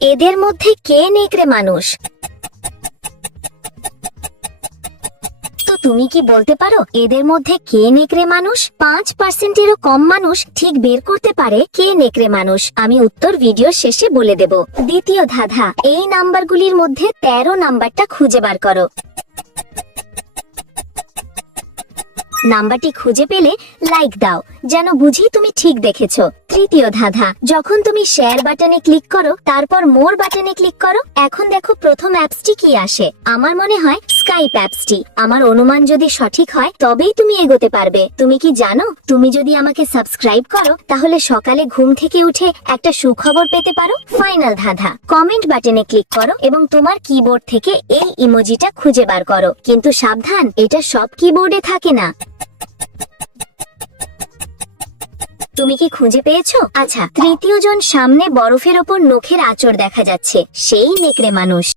এদের মধ্যে কে নেকড়ে মানুষ? তো তুমি কি বলতে পারো এদের মধ্যে কে নেকড়ে মানুষ? 5%-এরও কম মানুষ ঠিক বের করতে পারে কে নেকড়ে মানুষ। আমি উত্তর ভিডিও শেষে বলে দেব। দ্বিতীয় ধাঁধা, এই নাম্বারগুলির মধ্যে 13 নাম্বারটা খুঁজে বার করো। নাম্বারটি খুঁজে পেলে লাইক দাও, যেন বুঝি তুমি ঠিক দেখেছো। তৃতীয় ধাঁধা, যখন তুমি শেয়ার বাটনে ক্লিক করো তারপর মোর বাটনে ক্লিক করো, এখন দেখো প্রথম অ্যাপসটি কি আসে। আমার মনে হয় স্কাইপ অ্যাপসটি। আমার অনুমান যদি সঠিক হয় তবেই তুমি এগোতে পারবে। তুমি কি জানো, তুমি যদি আমাকে সাবস্ক্রাইব করো তাহলে সকালে ঘুম থেকে উঠে একটা সুখবর পেতে পারো। ফাইনাল ধাঁধা, কমেন্ট বাটনে ক্লিক করো এবং তোমার কিবোর্ড থেকে এই ইমোজিটা খুঁজে বার করো। কিন্তু সাবধান, এটা সব কিবোর্ডে থাকে না। তুমি কি খুঁজে পেয়েছো? আচ্ছা, তৃতীয় জন সামনে বরফের ওপর নখের আঁচড় দেখা যাচ্ছে, সেই নেকড়ে মানুষ।